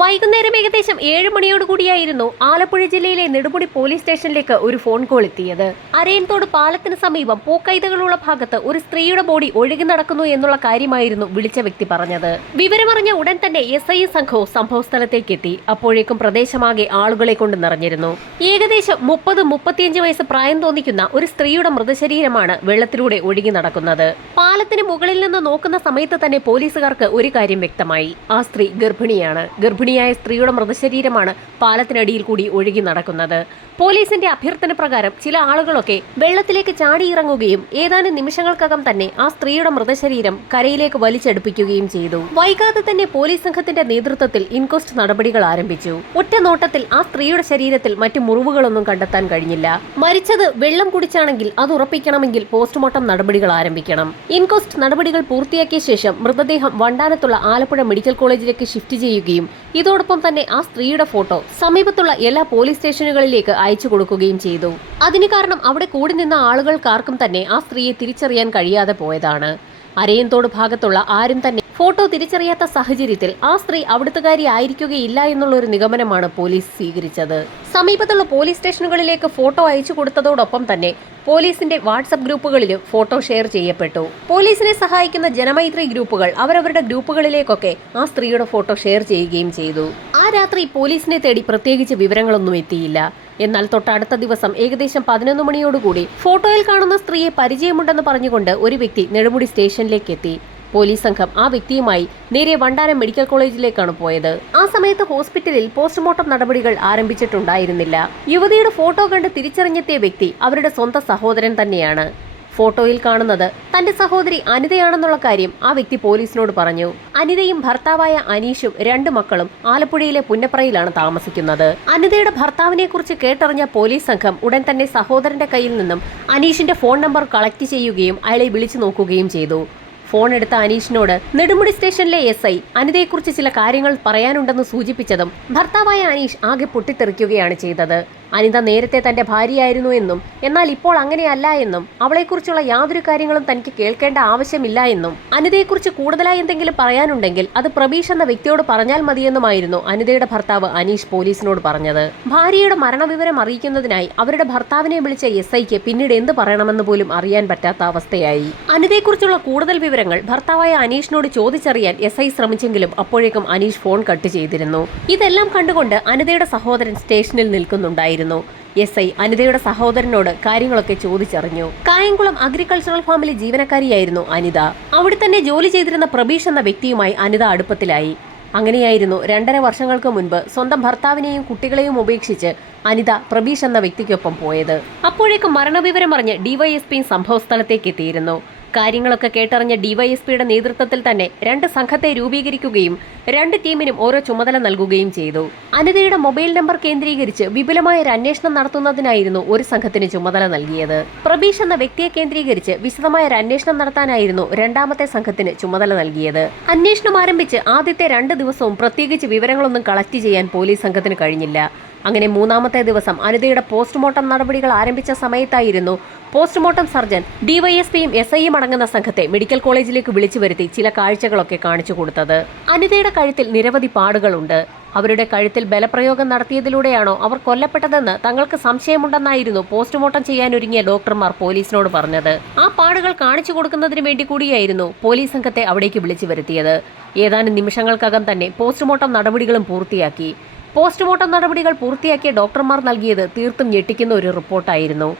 വൈകുന്നേരം ഏകദേശം 7 മണിയോടുകൂടിയായിരുന്നു ആലപ്പുഴ ജില്ലയിലെ നെടുമുടി പോലീസ് സ്റ്റേഷനിലേക്ക് ഒരു ഫോൺ കോൾ എത്തിയത്. അരയൻതോട് പാലത്തിന് സമീപം പൂക്കൈതകളുള്ള ഭാഗത്ത് ഒരു സ്ത്രീയുടെ ബോഡി ഒഴുകി നടക്കുന്നു എന്നുള്ള കാര്യമായിരുന്നു വിളിച്ച വ്യക്തി പറഞ്ഞത്. വിവരമറിഞ്ഞ ഉടൻ തന്നെ SI സംഘവും സംഭവസ്ഥലത്തേക്ക് എത്തി. അപ്പോഴേക്കും പ്രദേശമാകെ ആളുകളെ കൊണ്ട് നിറഞ്ഞിരുന്നു. ഏകദേശം 30-35 വയസ്സ് പ്രായം തോന്നിക്കുന്ന ഒരു സ്ത്രീയുടെ മൃതശരീരമാണ് വെള്ളത്തിലൂടെ ഒഴുകി നടക്കുന്നത്. പാലത്തിന് മുകളിൽ നിന്ന് നോക്കുന്ന സമയത്ത് തന്നെ പോലീസുകാർക്ക് ഒരു കാര്യം വ്യക്തമായി: ആ സ്ത്രീ ഗർഭിണിയാണ്. ഗർഭിണിയായ സ്ത്രീയുടെ മൃതശരീരമാണ് പാലത്തിനടിയിൽ കൂടി ഒഴുകി നടക്കുന്നത്. പോലീസിന്റെ അഭ്യർത്ഥന പ്രകാരം ചില ആളുകളൊക്കെ വെള്ളത്തിലേക്ക് ചാടിയിറങ്ങുകയും ഏതാനും നിമിഷങ്ങൾക്കകം തന്നെ ആ സ്ത്രീയുടെ മൃതശരീരം കരയിലേക്ക് വലിച്ചെടുപ്പിക്കുകയും ചെയ്തു. വൈകാതെ തന്നെ പോലീസ് സംഘത്തിന്റെ നേതൃത്വത്തിൽ ഇൻക്വസ്റ്റ് നടപടികൾ ആരംഭിച്ചു. ഒറ്റ നോട്ടത്തിൽ ആ സ്ത്രീയുടെ ശരീരത്തിൽ മറ്റു മുറിവുകളൊന്നും കണ്ടെത്താൻ കഴിഞ്ഞില്ല. മരിച്ചത് വെള്ളം കുടിച്ചാണെങ്കിൽ അത് ഉറപ്പിക്കണമെങ്കിൽ പോസ്റ്റ്മോർട്ടം നടപടികൾ ആരംഭിക്കണം. ഇൻക്വസ്റ്റ് നടപടികൾ പൂർത്തിയാക്കിയ ശേഷം മൃതദേഹം വണ്ടാനത്തുള്ള ആലപ്പുഴ മെഡിക്കൽ കോളേജിലേക്ക് ഷിഫ്റ്റ് ചെയ്യുകയും ഇതോടൊപ്പം തന്നെ ആ സ്ത്രീയുടെ ഫോട്ടോ സമീപത്തുള്ള എല്ലാ പോലീസ് സ്റ്റേഷനുകളിലേക്ക് അയച്ചു കൊടുക്കുകയും ചെയ്തു. അതിന് കാരണം അവിടെ കൂടി നിന്ന ആളുകൾക്കാർക്കും തന്നെ ആ സ്ത്രീയെ തിരിച്ചറിയാൻ കഴിയാതെ പോയതാണ്. അരയൻതോട് ഭാഗത്തുള്ള ആരും തന്നെ ഫോട്ടോ തിരിച്ചറിയാത്ത സാഹചര്യത്തിൽ ആ സ്ത്രീ അവിടുത്തുകാരി ആയിരിക്കുകയില്ല എന്നുള്ള ഒരു നിഗമനമാണ് പോലീസ് സ്വീകരിച്ചത്. സമീപത്തുള്ള പോലീസ് സ്റ്റേഷനുകളിലേക്ക് ഫോട്ടോ അയച്ചു കൊടുത്തതോടൊപ്പം തന്നെ പോലീസിന്റെ വാട്സ്ആപ്പ് ഗ്രൂപ്പുകളിലും ഫോട്ടോ ഷെയർ ചെയ്യപ്പെട്ടു. പോലീസിനെ സഹായിക്കുന്ന ജനമൈത്രി ഗ്രൂപ്പുകൾ അവരവരുടെ ഗ്രൂപ്പുകളിലേക്കൊക്കെ ആ സ്ത്രീയുടെ ഫോട്ടോ ഷെയർ ചെയ്യുകയും ചെയ്തു. ആ രാത്രി പോലീസിനെ തേടി പ്രത്യേകിച്ച് വിവരങ്ങളൊന്നും എത്തിയില്ല. എന്നാൽ തൊട്ടടുത്ത ദിവസം ഏകദേശം 11 മണിയോടുകൂടി ഫോട്ടോയിൽ കാണുന്ന സ്ത്രീയെ പരിചയമുണ്ടെന്ന് പറഞ്ഞുകൊണ്ട് ഒരു വ്യക്തി നെടുമുടി സ്റ്റേഷനിലേക്ക് എത്തി. പോലീസ് സംഘം ആ വ്യക്തിയുമായി നേരെ വണ്ടാനം മെഡിക്കൽ കോളേജിലേക്കാണ് പോയത്. ആ സമയത്ത് ഹോസ്പിറ്റലിൽ പോസ്റ്റ്മോർട്ടം നടപടികൾ ആരംഭിച്ചിട്ടുണ്ടായിരുന്നില്ല. യുവതിയുടെ ഫോട്ടോ കണ്ട് തിരിച്ചറിഞ്ഞെത്തിയ വ്യക്തി അവരുടെ സ്വന്തം സഹോദരൻ തന്നെയാണ്. ഫോട്ടോയിൽ കാണുന്നത് തന്റെ സഹോദരി അനിതയാണെന്നുള്ള കാര്യം ആ വ്യക്തി പോലീസിനോട് പറഞ്ഞു. അനിതയും ഭർത്താവായ അനീഷും 2 മക്കളും ആലപ്പുഴയിലെ പുന്നപ്രയിലാണ് താമസിക്കുന്നത്. അനിതയുടെ ഭർത്താവിനെ കുറിച്ച് കേട്ടറിഞ്ഞ പോലീസ് സംഘം ഉടൻ തന്നെ സഹോദരന്റെ കയ്യിൽ നിന്നും അനീഷിന്റെ ഫോൺ നമ്പർ കളക്ട് ചെയ്യുകയും അയാളെ വിളിച്ചു നോക്കുകയും ചെയ്തു. ഫോൺ എടുത്ത അനീഷിനോട് നെടുമുടി സ്റ്റേഷനിലെ SI അനിതയെക്കുറിച്ച് ചില കാര്യങ്ങൾ പറയാനുണ്ടെന്ന് സൂചിപ്പിച്ചതും ഭർത്താവായ അനീഷ് ആകെ പൊട്ടിത്തെറിക്കുകയാണ് ചെയ്തത്. അനിത നേരത്തെ തന്റെ ഭാര്യയായിരുന്നു എന്നും എന്നാൽ ഇപ്പോൾ അങ്ങനെയല്ല എന്നും അവളെക്കുറിച്ചുള്ള യാതൊരു കാര്യങ്ങളും തനിക്ക് കേൾക്കേണ്ട ആവശ്യമില്ല എന്നും അനിതയെക്കുറിച്ച് കൂടുതലായി എന്തെങ്കിലും പറയാനുണ്ടെങ്കിൽ അത് പ്രബീഷ് എന്ന വ്യക്തിയോട് പറഞ്ഞാൽ മതിയെന്നുമായിരുന്നു അനിതയുടെ ഭർത്താവ് അനീഷ് പോലീസിനോട് പറഞ്ഞത്. ഭാര്യയുടെ മരണവിവരം അറിയിക്കുന്നതിനായി അവരുടെ ഭർത്താവിനെ വിളിച്ച SIക്ക് പിന്നീട് എന്ത് പറയണമെന്ന് പോലും അറിയാൻ പറ്റാത്ത അവസ്ഥയായി. അനിതയെക്കുറിച്ചുള്ള കൂടുതൽ വിവരങ്ങൾ ഭർത്താവായ അനീഷിനോട് ചോദിച്ചറിയാൻ SI ശ്രമിച്ചെങ്കിലും അപ്പോഴേക്കും അനീഷ് ഫോൺ കട്ട് ചെയ്തിരുന്നു. ഇതെല്ലാം കണ്ടുകൊണ്ട് അനിതയുടെ സഹോദരൻ സ്റ്റേഷനിൽ നിൽക്കുന്നുണ്ടായിരുന്നു. SI അനിതയുടെ സഹോദരനോട് കാര്യങ്ങളൊക്കെ ചോദിച്ചറിഞ്ഞു. കായംകുളം അഗ്രികൾച്ചറൽ ഫാമിലെ ജീവനക്കാരിയായിരുന്നു അനിത. അവിടെ തന്നെ ജോലി ചെയ്തിരുന്ന പ്രബീഷ് എന്ന വ്യക്തിയുമായി അനിത അടുപ്പത്തിലായി. അങ്ങനെയായിരുന്നു 2.5 വർഷങ്ങൾക്ക് മുൻപ് സ്വന്തം ഭർത്താവിനെയും കുട്ടികളെയും ഉപേക്ഷിച്ച് അനിത പ്രബീഷ് എന്ന വ്യക്തിക്കൊപ്പം പോയത്. അപ്പോഴേക്കും മരണവിവരം അറിഞ്ഞ് DYSPയും സംഭവസ്ഥലത്തേക്ക് എത്തിയിരുന്നു. കാര്യങ്ങളൊക്കെ കേട്ടറിഞ്ഞ DYSPയുടെ നേതൃത്വത്തിൽ തന്നെ 2 സംഘത്തെ രൂപീകരിക്കുകയും 2 ടീമിനും ഓരോ ചുമതല നൽകുകയും ചെയ്തു. അനിതയുടെ മൊബൈൽ നമ്പർ കേന്ദ്രീകരിച്ച് വിപുലമായ ഒരു അന്വേഷണം നടത്തുന്നതിനായിരുന്നു ഒരു സംഘത്തിന് ചുമതല നൽകിയത്. പ്രബീഷ് എന്ന വ്യക്തിയെ കേന്ദ്രീകരിച്ച് വിശദമായ ഒരു അന്വേഷണം നടത്താനായിരുന്നു 2ാമത്തെ സംഘത്തിന് ചുമതല നൽകിയത്. അന്വേഷണം ആരംഭിച്ച് ആദ്യത്തെ 2 ദിവസവും പ്രത്യേകിച്ച് വിവരങ്ങളൊന്നും കളക്ട് ചെയ്യാൻ പോലീസ് സംഘത്തിന് കഴിഞ്ഞില്ല. അങ്ങനെ 3ാമത്തെ ദിവസം അനിതയുടെ പോസ്റ്റ്മോർട്ടം നടപടികൾ ആരംഭിച്ച സമയത്തായിരുന്നു പോസ്റ്റ്മോർട്ടം സർജൻ DYSPയും SIയും അടങ്ങുന്ന സംഘത്തെ മെഡിക്കൽ കോളേജിലേക്ക് വിളിച്ചു വരുത്തി ചില കാഴ്ചകളൊക്കെ കാണിച്ചു കൊടുത്തത്. അനിതയുടെ കഴുത്തിൽ നിരവധി പാടുകളുണ്ട്. അവരുടെ കഴുത്തിൽ ബലപ്രയോഗം നടത്തിയതിലൂടെയാണോ അവർ കൊല്ലപ്പെട്ടതെന്ന് തങ്ങൾക്ക് സംശയമുണ്ടെന്നായിരുന്നു പോസ്റ്റ്മോർട്ടം ചെയ്യാനൊരുങ്ങിയ ഡോക്ടർമാർ പോലീസിനോട് പറഞ്ഞത്. ആ പാടുകൾ കാണിച്ചു കൊടുക്കുന്നതിന് വേണ്ടി കൂടിയായിരുന്നു പോലീസ് സംഘത്തെ അവിടേക്ക് വിളിച്ചു വരുത്തിയത്. ഏതാനും നിമിഷങ്ങൾക്കകം തന്നെ പോസ്റ്റ്മോർട്ടം നടപടികളും പൂർത്തിയാക്കി. പോസ്റ്റ്മോർട്ടം നടപടികൾ പൂർത്തിയാക്കിയ ഡോക്ടർമാർ നൽകിയത് തീർത്തും ഞെട്ടിക്കുന്ന ഒരു റിപ്പോർട്ടായിരുന്നു.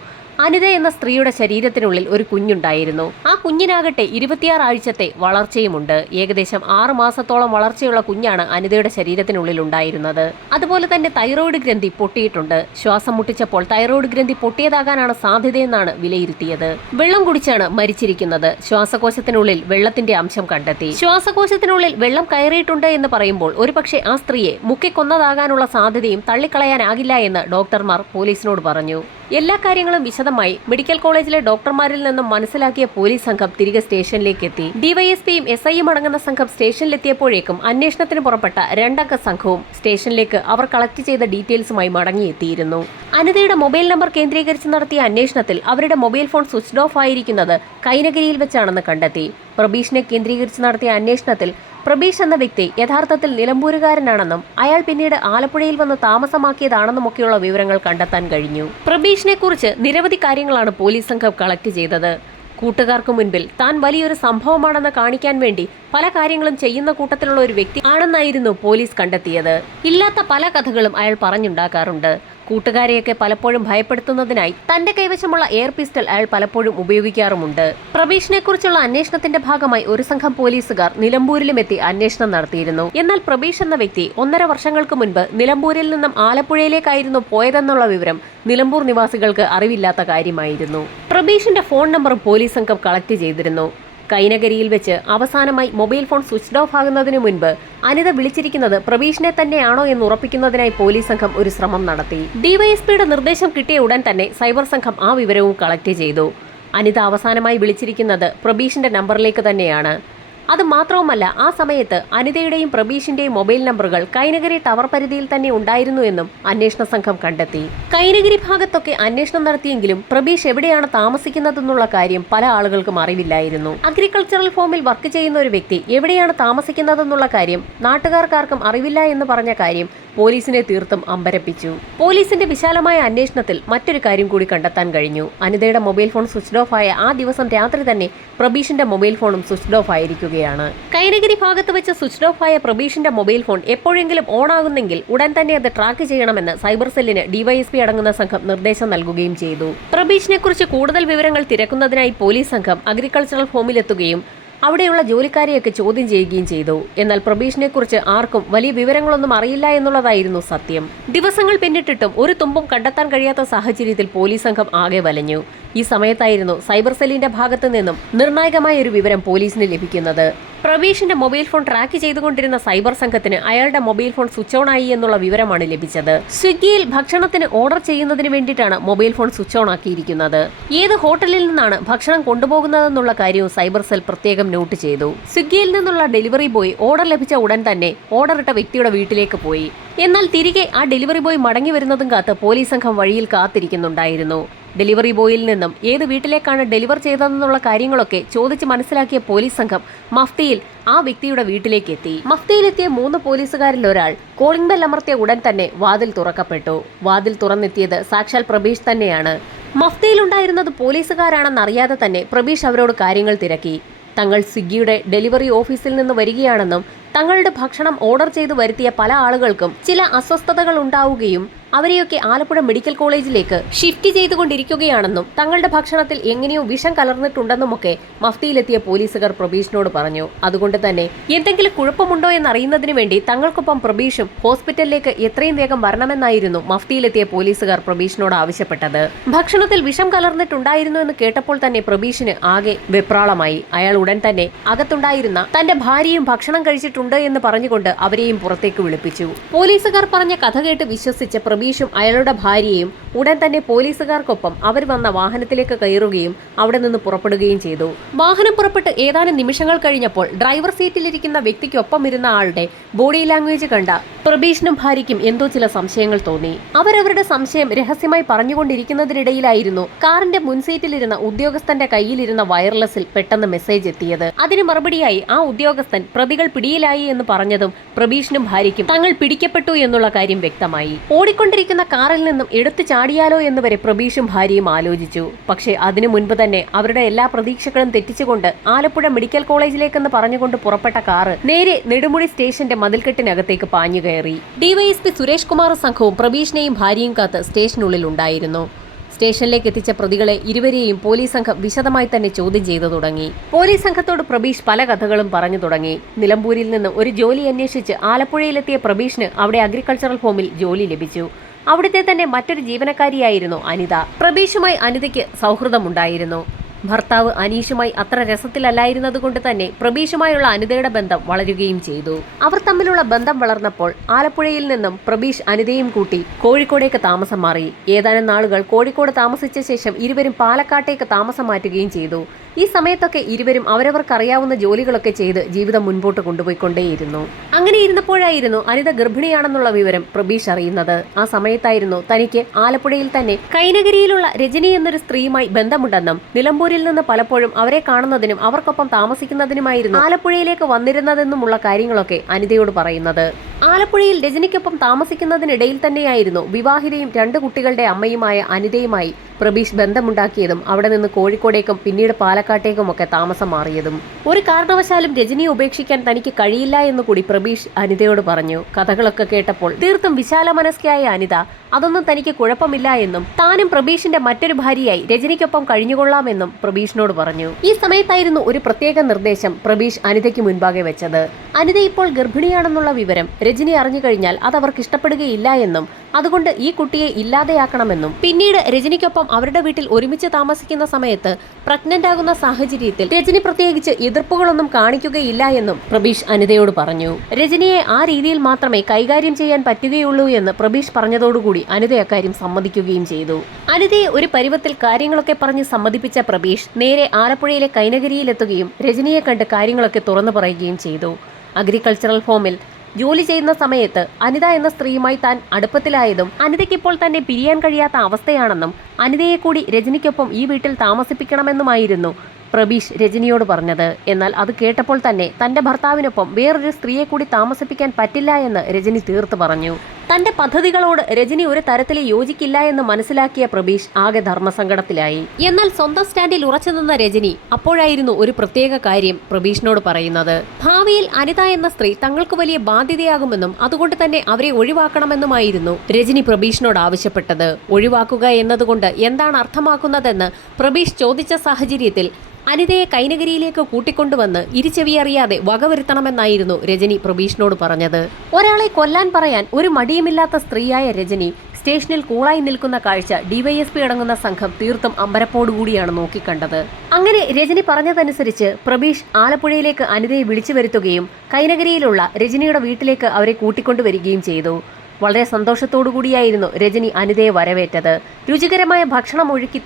അനിത എന്ന സ്ത്രീയുടെ ശരീരത്തിനുള്ളിൽ ഒരു കുഞ്ഞുണ്ടായിരുന്നു. ആ കുഞ്ഞിനാകട്ടെ 26 ആഴ്ചത്തെ വളർച്ചയുമുണ്ട്. ഏകദേശം 6 മാസത്തോളം വളർച്ചയുള്ള കുഞ്ഞാണ് അനിതയുടെ ശരീരത്തിനുള്ളിൽ ഉണ്ടായിരുന്നത്. അതുപോലെ തന്നെ തൈറോയ്ഡ് ഗ്രന്ഥി പൊട്ടിയിട്ടുണ്ട്. ശ്വാസം മുട്ടിച്ചപ്പോൾ തൈറോയ്ഡ് ഗ്രന്ഥി പൊട്ടിയതാകാനാണ് സാധ്യതയെന്നാണ് വിലയിരുത്തിയത്. വെള്ളം കുടിച്ചാണ് മരിച്ചിരിക്കുന്നത്. ശ്വാസകോശത്തിനുള്ളിൽ വെള്ളത്തിന്റെ അംശം കണ്ടെത്തി. ശ്വാസകോശത്തിനുള്ളിൽ വെള്ളം കയറിയിട്ടുണ്ട് എന്ന് പറയുമ്പോൾ ഒരുപക്ഷെ ആ സ്ത്രീയെ മുക്കിക്കൊന്നതാകാനുള്ള സാധ്യതയും തള്ളിക്കളയാനാകില്ല എന്ന് ഡോക്ടർമാർ പോലീസിനോട് പറഞ്ഞു. എല്ലാ കാര്യങ്ങളും വിശദമായി മെഡിക്കൽ കോളേജിലെ ഡോക്ടർമാരിൽ നിന്നും മനസ്സിലാക്കിയ പോലീസ് സംഘം തിരികെ സ്റ്റേഷനിലേക്ക് എത്തി. DYSPയും SIയും അടങ്ങുന്ന സംഘം സ്റ്റേഷനിലെത്തിയപ്പോഴേക്കും അന്വേഷണത്തിന് പുറപ്പെട്ട 2 അംഗ സംഘവും സ്റ്റേഷനിലേക്ക് അവർ കളക്ട് ചെയ്ത ഡീറ്റെയിൽസുമായി മടങ്ങിയെത്തിയിരുന്നു. അനിതയുടെ മൊബൈൽ നമ്പർ കേന്ദ്രീകരിച്ച് നടത്തിയ അന്വേഷണത്തിൽ അവരുടെ മൊബൈൽ ഫോൺ സ്വിച്ച്ഡ് ഓഫ് ആയിരിക്കുന്നത് കൈനഗിരിയിൽ വെച്ചാണെന്ന് കണ്ടെത്തി. പ്രബീഷിനെ കേന്ദ്രീകരിച്ച് നടത്തിയ അന്വേഷണത്തിൽ പ്രബീഷ് എന്ന വ്യക്തി യഥാർത്ഥത്തിൽ നിലമ്പൂരുകാരനാണെന്നും അയാൾ പിന്നീട് ആലപ്പുഴയിൽ വന്ന് താമസമാക്കിയതാണെന്നുമൊക്കെയുള്ള വിവരങ്ങൾ കണ്ടെത്താൻ കഴിഞ്ഞു. പ്രബീഷിനെ കുറിച്ച് നിരവധി കാര്യങ്ങളാണ് പോലീസ് സംഘം കളക്ട് ചെയ്തത്. കൂട്ടുകാർക്ക് മുൻപിൽ താൻ വലിയൊരു സംഭവമാണെന്ന് കാണിക്കാൻ വേണ്ടി പല കാര്യങ്ങളും ചെയ്യുന്ന കൂട്ടത്തിലുള്ള ഒരു വ്യക്തി ആണെന്നായിരുന്നു പോലീസ് കണ്ടെത്തിയത്. ഇല്ലാത്ത പല കഥകളും അയാൾ പറഞ്ഞുണ്ടാക്കാറുണ്ട്. കൂട്ടുകാരെയൊക്കെ പലപ്പോഴും ഭയപ്പെടുത്തുന്നതിനായി തന്റെ കൈവശമുള്ള എയർ പിസ്റ്റൾ അയാൾ പലപ്പോഴും ഉപയോഗിക്കാറുമുണ്ട്. പ്രബീഷിനെ കുറിച്ചുള്ള അന്വേഷണത്തിന്റെ ഭാഗമായി ഒരു സംഘം പോലീസുകാർ നിലമ്പൂരിലും എത്തി അന്വേഷണം നടത്തിയിരുന്നു. എന്നാൽ പ്രബീഷ് എന്ന വ്യക്തി 1.5 വർഷങ്ങൾക്ക് മുൻപ് നിലമ്പൂരിൽ നിന്നും ആലപ്പുഴയിലേക്കായിരുന്നു പോയതെന്നുള്ള വിവരം നിലമ്പൂർ നിവാസികൾക്ക് അറിവില്ലാത്ത കാര്യമായിരുന്നു. പ്രബീഷിന്റെ ഫോൺ നമ്പറും പോലീസ് സംഘം കളക്ട് ചെയ്തിരുന്നു. കൈനകരിയിൽ വെച്ച് അവസാനമായി മൊബൈൽ ഫോൺ സ്വിച്ച് ഓഫ് ആകുന്നതിനു മുൻപ് അനിത വിളിച്ചിരിക്കുന്നത് പ്രബീഷിനെ തന്നെയാണോ എന്ന് ഉറപ്പിക്കുന്നതിനായി പോലീസ് സംഘം ഒരു ശ്രമം നടത്തി. ഡിവൈഎസ്പിയുടെ നിർദ്ദേശം കിട്ടിയ ഉടൻ തന്നെ സൈബർ സംഘം ആ വിവരവും കളക്ട് ചെയ്തു. അനിത അവസാനമായി വിളിച്ചിരിക്കുന്നത് പ്രബീഷിന്റെ നമ്പറിലേക്ക് തന്നെയാണ്. അത് മാത്രവുമല്ല, ആ സമയത്ത് അനിതയുടെയും പ്രബീഷിന്റെയും മൊബൈൽ നമ്പറുകൾ കൈനഗരി ടവർ പരിധിയിൽ തന്നെ ഉണ്ടായിരുന്നു എന്നും അന്വേഷണ സംഘം കണ്ടെത്തി. കൈനഗരി ഭാഗത്തൊക്കെ അന്വേഷണം നടത്തിയെങ്കിലും പ്രബീഷ് എവിടെയാണ് താമസിക്കുന്നതെന്നുള്ള കാര്യം പല ആളുകൾക്കും അറിവില്ലായിരുന്നു. അഗ്രികൾച്ചറൽ ഫാമിൽ വർക്ക് ചെയ്യുന്ന ഒരു വ്യക്തി എവിടെയാണ് താമസിക്കുന്നതെന്നുള്ള കാര്യം നാട്ടുകാർക്കാർക്കും അറിവില്ല എന്ന് പറഞ്ഞ കാര്യം പോലീസിനെ തീർത്തും അമ്പരപ്പിച്ചു. പോലീസിന്റെ വിശാലമായ അന്വേഷണത്തിൽ മറ്റൊരു കാര്യം കൂടി കണ്ടെത്താൻ കഴിഞ്ഞു. അനിതയുടെ മൊബൈൽ ഫോൺ സ്വിച്ച് ഓഫ് ആയ ആ ദിവസം രാത്രി തന്നെ പ്രബീഷിന്റെ മൊബൈൽ ഫോണും സ്വിച്ച് ഓഫ് ആയിരിക്കുകയാണ്. കൈനഗിരി ഭാഗത്ത് വെച്ച് സ്വിച്ച് ഓഫ് ആയ പ്രബീഷിന്റെ മൊബൈൽ ഫോൺ എപ്പോഴെങ്കിലും ഓൺ ആകുന്നെങ്കിൽ ഉടൻ തന്നെ അത് ട്രാക്ക് ചെയ്യണമെന്ന് സൈബർ സെല്ലിന് ഡിവൈഎസ്പി അടങ്ങുന്ന സംഘം നിർദ്ദേശം നൽകുകയും ചെയ്തു. പ്രബീഷിനെ കുറിച്ച് കൂടുതൽ വിവരങ്ങൾ തിരക്കുന്നതിനായി പോലീസ് സംഘം അഗ്രികൾച്ചറൽ ഫാമിലെത്തുകയും അവിടെയുള്ള ജോലിക്കാരെയൊക്കെ ചോദ്യം ചെയ്യുകയും ചെയ്തു. എന്നാൽ പ്രബീഷിനെ കുറിച്ച് ആർക്കും വലിയ വിവരങ്ങളൊന്നും അറിയില്ല എന്നുള്ളതായിരുന്നു സത്യം. ദിവസങ്ങൾ പിന്നിട്ടിട്ടും ഒരു തുമ്പും കണ്ടെത്താൻ കഴിയാത്ത സാഹചര്യത്തിൽ പോലീസ് സംഘം ആകെ വലഞ്ഞു. ഈ സമയത്തായിരുന്നു സൈബർ സെല്ലിന്റെ ഭാഗത്തു നിന്നും നിർണായകമായ ഒരു വിവരം പോലീസിന് ലഭിക്കുന്നത്. പ്രബീഷിന്റെ മൊബൈൽ ഫോൺ ട്രാക്ക് ചെയ്തുകൊണ്ടിരുന്ന സൈബർ സംഘത്തിന് അയാളുടെ മൊബൈൽ ഫോൺ സ്വിച്ച് ഓൺ ആയി എന്നുള്ള വിവരമാണ് ലഭിച്ചത്. സ്വിഗ്ഗിയിൽ ഭക്ഷണത്തിന് ഓർഡർ ചെയ്യുന്നതിന് വേണ്ടിയിട്ടാണ് മൊബൈൽ ഫോൺ സ്വിച്ച് ഓൺ ആക്കിയിരിക്കുന്നത്. ഏത് ഹോട്ടലിൽ നിന്നാണ് ഭക്ഷണം കൊണ്ടുപോകുന്നതെന്നുള്ള കാര്യവും സൈബർ സെൽ പ്രത്യേകം നോട്ട് ചെയ്തു. സ്വിഗ്ഗിയിൽ നിന്നുള്ള ഡെലിവറി ബോയ് ഓർഡർ ലഭിച്ച ഉടൻ തന്നെ ഓർഡർ ഇട്ട വ്യക്തിയുടെ വീട്ടിലേക്ക് പോയി. എന്നാൽ തിരികെ ആ ഡെലിവറി ബോയ് മടങ്ങി വരുന്നതും കാത്ത് പോലീസ് സംഘം വഴിയിൽ കാത്തിരിക്കുന്നുണ്ടായിരുന്നു. ഡെലിവറി ബോയിൽ നിന്നും ഏത് വീട്ടിലേക്കാണ് ഡെലിവർ ചെയ്തതെന്നുള്ള കാര്യങ്ങളൊക്കെ ചോദിച്ച് മനസ്സിലാക്കിയ പോലീസ് സംഘം മഫ്തിയിൽ ആ വ്യക്തിയുടെ വീട്ടിലേക്ക് എത്തി. മഫ്തിയിലെത്തിയ 3 പോലീസുകാരിൽ ഒരാൾ കോളിംഗ് ബെൽ അമർത്തിയ ഉടൻ തന്നെ വാതിൽ തുറക്കപ്പെട്ടു. വാതിൽ തുറന്നെത്തിയത് സാക്ഷാൽ പ്രബീഷ് തന്നെയാണ്. മഫ്തിയിലുണ്ടായിരുന്നത് പോലീസുകാരാണെന്നറിയാതെ തന്നെ പ്രബീഷ് അവരോട് കാര്യങ്ങൾ തിരക്കി. തങ്ങൾ സ്വിഗ്ഗിയുടെ ഡെലിവറി ഓഫീസിൽ നിന്ന് വരികയാണെന്നും തങ്ങളുടെ ഭക്ഷണം ഓർഡർ ചെയ്ത് വരുത്തിയ പല ആളുകൾക്കും ചില അസ്വസ്ഥതകൾ ഉണ്ടാവുകയും അവരെയൊക്കെ ആലപ്പുഴ മെഡിക്കൽ കോളേജിലേക്ക് ഷിഫ്റ്റ് ചെയ്തുകൊണ്ടിരിക്കുകയാണെന്നും തങ്ങളുടെ ഭക്ഷണത്തിൽ എങ്ങനെയോ വിഷം കലർന്നിട്ടുണ്ടെന്നുമൊക്കെ മഫ്തിയിലെത്തിയ പോലീസുകാർ പ്രബീഷിനോട് പറഞ്ഞു. അതുകൊണ്ട് തന്നെ എന്തെങ്കിലും കുഴപ്പമുണ്ടോ എന്നറിയുന്നതിന് വേണ്ടി തങ്ങൾക്കൊപ്പം പ്രബീഷും ഹോസ്പിറ്റലിലേക്ക് എത്രയും വേഗം വരണമെന്നായിരുന്നു മഫ്തിയിലെത്തിയ പോലീസുകാർ പ്രബീഷിനോട് ആവശ്യപ്പെട്ടത്. ഭക്ഷണത്തിൽ വിഷം കലർന്നിട്ടുണ്ടായിരുന്നു എന്ന് കേട്ടപ്പോൾ തന്നെ പ്രബീഷിന് ആകെ വെപ്രാളമായി. അയാൾ ഉടൻ തന്നെ അകത്തുണ്ടായിരുന്ന തന്റെ ഭാര്യയും ഭക്ഷണം കഴിച്ചിട്ടുണ്ട് എന്ന് പറഞ്ഞുകൊണ്ട് അവരെയും പുറത്തേക്ക് വിളിപ്പിച്ചു. പോലീസുകാർ പറഞ്ഞ കഥ കേട്ട് വിശ്വസിച്ച പ്രബീഷും അയാളുടെ ഭാര്യയും ഉടൻ തന്നെ പോലീസുകാർക്കൊപ്പം അവർ വന്ന വാഹനത്തിലേക്ക് കയറുകയും അവിടെ നിന്ന് പുറപ്പെടുകയും ചെയ്തു. വാഹനം പുറപ്പെട്ട് ഏതാനും നിമിഷങ്ങൾ കഴിഞ്ഞപ്പോൾ ഡ്രൈവർ സീറ്റിലിരിക്കുന്ന വ്യക്തിക്കൊപ്പം ഇരുന്ന ആളുടെ ബോഡി ലാംഗ്വേജ് കണ്ട പ്രബീഷിനും ഭാര്യയ്ക്കും എന്തോ ചില സംശയങ്ങൾ തോന്നി. അവരവരുടെ സംശയം രഹസ്യമായി പറഞ്ഞുകൊണ്ടിരിക്കുന്നതിനിടയിലായിരുന്നു കാറിന്റെ മുൻസീറ്റിലിരുന്ന ഉദ്യോഗസ്ഥന്റെ കയ്യിലിരുന്ന വയർലെസ്സിൽ പെട്ടെന്ന് മെസ്സേജ് എത്തിയത്. അതിന് മറുപടിയായി ആ ഉദ്യോഗസ്ഥൻ പ്രതികൾ പിടിയിലായി എന്ന് പറഞ്ഞതും പ്രബീഷിനും ഭാര്യയ്ക്കും തങ്ങൾ പിടിക്കപ്പെട്ടു എന്നുള്ള കാര്യം വ്യക്തമായി. ഓടിക്കൊണ്ടിരിക്കുന്ന കാറിൽ നിന്നും എടുത്തു ചാടിയാലോ എന്നുവരെ പ്രബീഷും ഭാര്യയും ആലോചിച്ചു. പക്ഷേ അതിനു മുൻപ് തന്നെ അവരുടെ എല്ലാ പ്രതീക്ഷകളും തെറ്റിച്ചുകൊണ്ട് ആലപ്പുഴ മെഡിക്കൽ കോളേജിലേക്കെന്ന് പറഞ്ഞുകൊണ്ട് പുറപ്പെട്ട കാറ് നേരെ നെടുമുടി സ്റ്റേഷന്റെ മതിൽക്കെട്ടിനകത്തേക്ക് പാഞ്ഞു കയറി. ഡിവൈഎസ്പി സുരേഷ് കുമാർ സംഘവും പ്രബീഷിനെയും ഭാര്യയും കാത്ത് സ്റ്റേഷനുള്ളിൽ ഉണ്ടായിരുന്നു. സ്റ്റേഷനിലേക്ക് എത്തിച്ച പ്രതികളെ ഇരുവരെയും പോലീസ് സംഘം വിശദമായി തന്നെ ചോദ്യം ചെയ്തു തുടങ്ങി. പോലീസ് സംഘത്തോട് പ്രബീഷ് പല കഥകളും പറഞ്ഞു തുടങ്ങി. നിലമ്പൂരിൽ നിന്ന് ഒരു ജോലി അന്വേഷിച്ച് ആലപ്പുഴയിലെത്തിയ പ്രബീഷിന് അവിടെ അഗ്രികൾച്ചറൽ ഫാമിൽ ജോലി ലഭിച്ചു. അവിടുത്തെ തന്നെ മറ്റൊരു ജീവനക്കാരിയായിരുന്നു അനിത. പ്രബീഷുമായി അനിതയ്ക്ക് സൗഹൃദമുണ്ടായിരുന്നു. ഭർത്താവ് അനീഷുമായി അത്ര രസത്തിലല്ലായിരുന്നതുകൊണ്ട് തന്നെ പ്രബീഷുമായുള്ള അനിതയുടെ ബന്ധം വളരുകയും ചെയ്തു. അവർ തമ്മിലുള്ള ബന്ധം വളർന്നപ്പോൾ ആലപ്പുഴയിൽ നിന്നും പ്രബീഷ് അനിതയും കൂട്ടി കോഴിക്കോടേക്ക് താമസം മാറി. ഏതാനും നാളുകൾ കോഴിക്കോട് താമസിച്ച ശേഷം ഇരുവരും പാലക്കാട്ടേക്ക് താമസം മാറ്റുകയും ചെയ്തു. ഈ സമയത്തൊക്കെ ഇരുവരും അവരവർക്കറിയാവുന്ന ജോലികളൊക്കെ ചെയ്ത് ജീവിതം മുൻപോട്ട് കൊണ്ടുപോയിക്കൊണ്ടേയിരുന്നു. അങ്ങനെ ഇരുന്നപ്പോഴായിരുന്നു അനിത ഗർഭിണിയാണെന്നുള്ള വിവരം പ്രബീഷ് അറിയുന്നത്. ആ സമയത്തായിരുന്നു തനിക്ക് ആലപ്പുഴയിൽ തന്നെ കൈനഗിരിയിലുള്ള രജനി എന്നൊരു സ്ത്രീയുമായി ബന്ധമുണ്ടെന്നും നിലമ്പൂരിൽ നിന്ന് പലപ്പോഴും അവരെ കാണുന്നതിനും അവർക്കൊപ്പം താമസിക്കുന്നതിനുമായിരുന്നു ആലപ്പുഴയിലേക്ക് വന്നിരുന്നതെന്നുമുള്ള കാര്യങ്ങളൊക്കെ അനിതയോട് പറയുന്നത്. ആലപ്പുഴയിൽ രജനിക്കൊപ്പം താമസിക്കുന്നതിനിടയിൽ തന്നെയായിരുന്നു വിവാഹിതയും 2 കുട്ടികളുടെ അമ്മയുമായ അനിതയുമായി പ്രബീഷ് ബന്ധമുണ്ടാക്കിയതും അവിടെ നിന്ന് കോഴിക്കോടേക്കും പിന്നീട് പാലക്കാട്ടേക്കും ഒക്കെ താമസം മാറിയതും. ഒരു കാരണവശാലും രജനിയെ ഉപേക്ഷിക്കാൻ തനിക്ക് കഴിയില്ല എന്നുകൂടി പ്രബീഷ് അനിതയോട് പറഞ്ഞു. കഥകളൊക്കെ കേട്ടപ്പോൾ തീർത്തും വിശാല മനസ്കയായ അനിത അതൊന്നും തനിക്ക് കുഴപ്പമില്ല എന്നും താനും പ്രബീഷിന്റെ മറ്റൊരു ഭാര്യയായി രജനിക്കൊപ്പം കഴിഞ്ഞുകൊള്ളാമെന്നും പ്രബീഷിനോട് പറഞ്ഞു. ഈ സമയത്തായിരുന്നു ഒരു പ്രത്യേക നിർദ്ദേശം പ്രബീഷ് അനിതയ്ക്ക് മുൻപാകെ വെച്ചത്. അനിത ഇപ്പോൾ ഗർഭിണിയാണെന്നുള്ള വിവരം രജനി അറിഞ്ഞു കഴിഞ്ഞാൽ അത് അവർക്ക് ഇഷ്ടപ്പെടുകയില്ല എന്നും അതുകൊണ്ട് ഈ കുട്ടിയെ ഇല്ലാതെയാക്കണമെന്നും പിന്നീട് രജനിക്കൊപ്പം അവരുടെ വീട്ടിൽ ഒരുമിച്ച് താമസിക്കുന്ന സമയത്ത് പ്രഗ്നന്റ് ആകുന്ന സാഹചര്യത്തിൽ രജനി പ്രത്യേകിച്ച് എതിർപ്പുകളൊന്നും കാണിക്കുകയില്ല എന്നും പ്രബീഷ് അനിതയോട് പറഞ്ഞു. രജനിയെ ആ രീതിയിൽ മാത്രമേ കൈകാര്യം ചെയ്യാൻ പറ്റുകയുള്ളൂ എന്ന് പ്രബീഷ് പറഞ്ഞതോടുകൂടി അനിത അക്കാര്യം സമ്മതിക്കുകയും ചെയ്തു. അനിതയെ ഒരു പരുവത്തിൽ കാര്യങ്ങളൊക്കെ പറഞ്ഞ് സമ്മതിപ്പിച്ച പ്രബീഷ് നേരെ ആലപ്പുഴയിലെ കൈനഗിരിയിലെത്തുകയും രജനിയെ കണ്ട് കാര്യങ്ങളൊക്കെ തുറന്നു പറയുകയും ചെയ്തു. അഗ്രികൾച്ചറൽ ഫാമിൽ ജോലി ചെയ്യുന്ന സമയത്ത് അനിത എന്ന സ്ത്രീയുമായി താൻ അടുപ്പത്തിലായതും അനിതയ്ക്കിപ്പോൾ തന്നെ പിരിയാൻ കഴിയാത്ത അവസ്ഥയാണെന്നും അനിതയെ കൂടി രജനിക്കൊപ്പം ഈ വീട്ടിൽ താമസിപ്പിക്കണമെന്നുമായിരുന്നു പ്രബീഷ് രജനിയോട് പറഞ്ഞത്. എന്നാൽ അത് കേട്ടപ്പോൾ തന്നെ തന്റെ ഭർത്താവിനൊപ്പം വേറൊരു സ്ത്രീയെ കൂടി താമസിപ്പിക്കാൻ പറ്റില്ല എന്ന് രജനി തീർത്തു പറഞ്ഞു. തന്റെ പദ്ധതികളോട് രജനി ഒരു തരത്തിൽ യോജിക്കില്ല എന്ന് മനസ്സിലാക്കിയ പ്രബീഷ് ആകെ ധർമ്മസങ്കടത്തിലായി. എന്നാൽ സ്വന്തം സ്റ്റാൻഡിൽ ഉറച്ചു നിന്ന രജനി അപ്പോഴായിരുന്നു ഒരു പ്രത്യേക കാര്യം പ്രബീഷിനോട് പറയുന്നത്. ഭാവിയിൽ അനിത എന്ന സ്ത്രീ തങ്ങൾക്ക് വലിയ ബാധ്യതയാകുമെന്നും അതുകൊണ്ട് തന്നെ അവരെ ഒഴിവാക്കണമെന്നുമായിരുന്നു രജനി പ്രബീഷിനോട് ആവശ്യപ്പെട്ടത്. ഒഴിവാക്കുക എന്നതുകൊണ്ട് എന്താണ് അർത്ഥമാക്കുന്നതെന്ന് പ്രബീഷ് ചോദിച്ച സാഹചര്യത്തിൽ അനിതയെ കൈനഗിരിയിലേക്ക് കൂട്ടിക്കൊണ്ടുവന്ന് ഇരുചെവിയറിയാതെ വകവരുത്തണമെന്നായിരുന്നു രജനി പ്രബീഷിനോട് പറഞ്ഞത്. ഒരാളെ കൊല്ലാൻ പറയാൻ ഒരു മടിയുമില്ലാത്ത സ്ത്രീയായ രജനി സ്റ്റേഷനിൽ കൂളായി നിൽക്കുന്ന കാഴ്ച ഡിവൈഎസ്പി അടങ്ങുന്ന സംഘം തീർത്തും അമ്പരപ്പോടുകൂടിയാണ് നോക്കിക്കണ്ടത്. അങ്ങനെ രജനി പറഞ്ഞതനുസരിച്ച് പ്രബീഷ് ആലപ്പുഴയിലേക്ക് അനിതയെ വിളിച്ചു വരുത്തുകയും കൈനഗിരിയിലുള്ള രജനിയുടെ വീട്ടിലേക്ക് അവരെ കൂട്ടിക്കൊണ്ടുവരികയും ചെയ്തു. വളരെ സന്തോഷത്തോടു കൂടിയായിരുന്നു രജനി അനിതയെ വരവേറ്റത്. രുചികരമായ ഭക്ഷണം ഒരുക്കി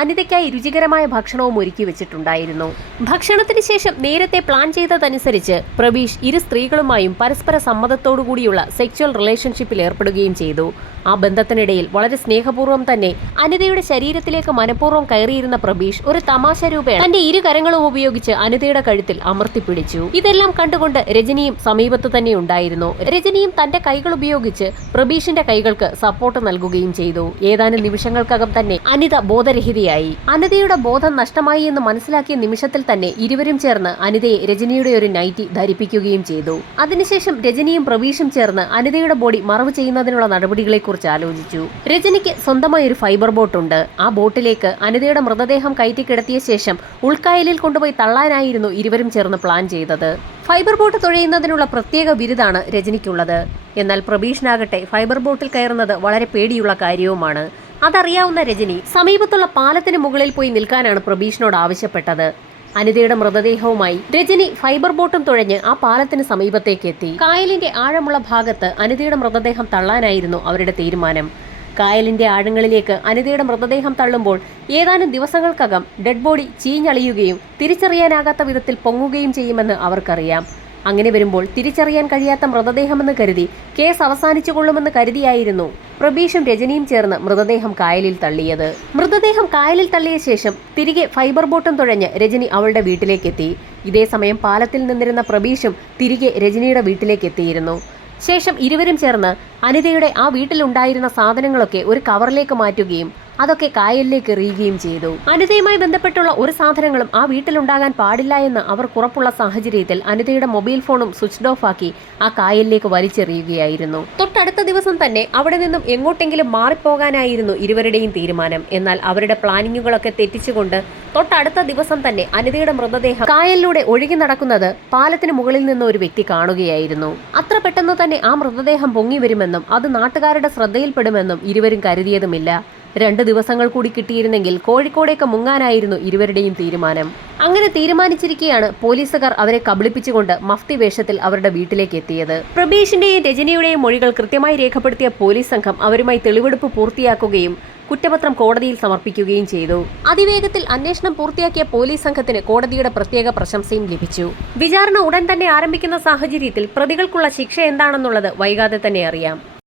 അനിതയ്ക്കായി രുചികരമായ ഭക്ഷണവും ഒരുക്കി വെച്ചിട്ടുണ്ടായിരുന്നു. ഭക്ഷണത്തിന് ശേഷം നേരത്തെ പ്ലാൻ ചെയ്തതനുസരിച്ച് പ്രബീഷ് ഇരു സ്ത്രീകളുമായും പരസ്പര സമ്മതത്തോടുകൂടിയുള്ള സെക്ച്വൽ റിലേഷൻഷിപ്പിൽ ഏർപ്പെടുകയും ചെയ്തു. ആ ബന്ധത്തിനിടയിൽ വളരെ സ്നേഹപൂർവ്വം തന്നെ അനിതയുടെ ശരീരത്തിലേക്ക് മനഃപൂർവ്വം കയറിയിരുന്ന പ്രബീഷ് ഒരു തമാശ രൂപേണ തന്റെ ഇരു കരങ്ങളും ഉപയോഗിച്ച് അനിതയുടെ കഴുത്തിൽ അമർത്തിപ്പിടിച്ചു. ഇതെല്ലാം കണ്ടുകൊണ്ട് രജനിയും സമീപത്ത് തന്നെ ഉണ്ടായിരുന്നു. രജനിയും തന്റെ കൈകൾ ഉപയോഗിച്ച് പ്രബീഷിന്റെ കൈകൾക്ക് സപ്പോർട്ട് നൽകുകയും ചെയ്തു. ഏതാനും നിമിഷങ്ങൾക്കകം തന്നെ അനിത ബോധരഹിതയായി. അനിതയുടെ ബോധം നഷ്ടമായി എന്ന് മനസ്സിലാക്കിയ നിമിഷത്തിൽ തന്നെ ഇരുവരും ചേർന്ന് അനിതയെ രജനിയുടെ ഒരു നൈറ്റി ധരിപ്പിക്കുകയും ചെയ്തു. അതിനുശേഷം രജനിയും പ്രബീഷും ചേർന്ന് അനിതയുടെ ബോഡി മറവ് ചെയ്യുന്നതിനുള്ള നടപടികളെക്കുറിച്ച് ആലോചിച്ചു. രജനിക്ക് സ്വന്തമായി ഒരു ഫൈബർ ബോട്ട് ഉണ്ട്. ആ ബോട്ടിലേക്ക് അനിതയുടെ മൃതദേഹം കയറ്റി കിടത്തിയ ശേഷം ഉൾക്കായലിൽ കൊണ്ടുപോയി തള്ളാനായിരുന്നു ഇരുവരും ചേർന്ന് പ്ലാൻ ചെയ്തത്. ഫൈബർ ബോട്ട് തുഴയുന്നതിനുള്ള പ്രത്യേക ബിരുദാണ് രജനിക്കുള്ളത്. എന്നാൽ പ്രബീഷിനാകട്ടെ ഫൈബർ ബോട്ടിൽ കയറുന്നത് വളരെ പേടിയുള്ള കാര്യവുമാണ്. അതറിയാവുന്ന രജനി സമീപത്തുള്ള പാലത്തിന് മുകളിൽ പോയി നിൽക്കാനാണ് പ്രബീഷിനോട് ആവശ്യപ്പെട്ടത്. അനിതയുടെ മൃതദേഹവുമായി രജനി ഫൈബർ ബോട്ടും തുഴഞ്ഞ് ആ പാലത്തിന് സമീപത്തേക്ക് എത്തി. കായലിന്റെ ആഴമുള്ള ഭാഗത്ത് അനിതയുടെ മൃതദേഹം തള്ളാനായിരുന്നു അവരുടെ തീരുമാനം. കായലിന്റെ ആഴങ്ങളിലേക്ക് അനിതയുടെ മൃതദേഹം തള്ളുമ്പോൾ ഏതാനും ദിവസങ്ങൾക്കകം ഡെഡ് ബോഡി ചീഞ്ഞളിയുകയും തിരിച്ചറിയാനാകാത്ത വിധത്തിൽ പൊങ്ങുകയും ചെയ്യുമെന്ന് അവർക്കറിയാം. അങ്ങനെ വരുമ്പോൾ തിരിച്ചറിയാൻ കഴിയാത്ത മൃതദേഹമെന്ന് കരുതി കേസ് അവസാനിച്ചുകൊള്ളുമെന്ന് കരുതിയായിരുന്നു പ്രബീഷും രജനിയും ചേർന്ന് മൃതദേഹം കായലിൽ തള്ളിയത്. മൃതദേഹം കായലിൽ തള്ളിയ ശേഷം തിരികെ ഫൈബർ ബോട്ടും തുഴഞ്ഞ് രജനി അവളുടെ വീട്ടിലേക്കെത്തി. ഇതേസമയം പാലത്തിൽ നിന്നിരുന്ന പ്രബീഷും തിരികെ രജനിയുടെ വീട്ടിലേക്ക് എത്തിയിരുന്നു. ശേഷം ഇരുവരും ചേർന്ന് അനിതയുടെ ആ വീട്ടിലുണ്ടായിരുന്ന സാധനങ്ങളൊക്കെ ഒരു കവറിലേക്ക് മാറ്റുകയും അതൊക്കെ കായലിലേക്ക് എറിയുകയും ചെയ്തു. അനിതയുമായി ബന്ധപ്പെട്ടുള്ള ഒരു സാധനങ്ങളും ആ വീട്ടിലുണ്ടാകാൻ പാടില്ല എന്ന് അവർക്ക് ഉറപ്പുള്ള സാഹചര്യത്തിൽ അനിതയുടെ മൊബൈൽ ഫോണും സ്വിച്ച് ഓഫ് ആക്കി ആ കായലിലേക്ക് വലിച്ചെറിയുകയായിരുന്നു. തൊട്ടടുത്ത ദിവസം തന്നെ അവിടെ നിന്നും എങ്ങോട്ടെങ്കിലും മാറിപ്പോകാനായിരുന്നു ഇരുവരുടെയും തീരുമാനം. എന്നാൽ അവരുടെ പ്ലാനിങ്ങുകളൊക്കെ തെറ്റിച്ചുകൊണ്ട് തൊട്ടടുത്ത ദിവസം തന്നെ അനിതയുടെ മൃതദേഹം കായലിലൂടെ ഒഴുകി നടക്കുന്നത് പാലത്തിന് മുകളിൽ നിന്ന് ഒരു വ്യക്തി കാണുകയായിരുന്നു. അത്ര പെട്ടെന്ന് തന്നെ ആ മൃതദേഹം പൊങ്ങി വരുമെന്നും അത് നാട്ടുകാരുടെ ശ്രദ്ധയിൽപ്പെടുമെന്നും ഇരുവരും കരുതിയതുമില്ല. 2 ദിവസങ്ങൾ കൂടി കിട്ടിയിരുന്നെങ്കിൽ കോഴിക്കോടേക്ക് മുങ്ങാനായിരുന്നു ഇരുവരുടെയും തീരുമാനം. അങ്ങനെ തീരുമാനിച്ചിരിക്കെയാണ് പോലീസുകാർ അവരെ കബളിപ്പിച്ചുകൊണ്ട് മഫ്തി വേഷത്തിൽ അവരുടെ വീട്ടിലേക്ക് എത്തിയത്. പ്രബീഷിന്റെയും രജനിയുടെയും മൊഴികൾ കൃത്യമായി രേഖപ്പെടുത്തിയ പോലീസ് സംഘം അവരുമായി തെളിവെടുപ്പ് പൂർത്തിയാക്കുകയും കുറ്റപത്രം കോടതിയിൽ സമർപ്പിക്കുകയും ചെയ്തു. അതിവേഗത്തിൽ അന്വേഷണം പൂർത്തിയാക്കിയ പോലീസ് സംഘത്തിന് കോടതിയുടെ പ്രത്യേക പ്രശംസയും ലഭിച്ചു. വിചാരണ ഉടൻ തന്നെ ആരംഭിക്കുന്ന സാഹചര്യത്തിൽ പ്രതികൾക്കുള്ള ശിക്ഷ എന്താണെന്നുള്ളത് വൈകാതെ തന്നെ അറിയാം.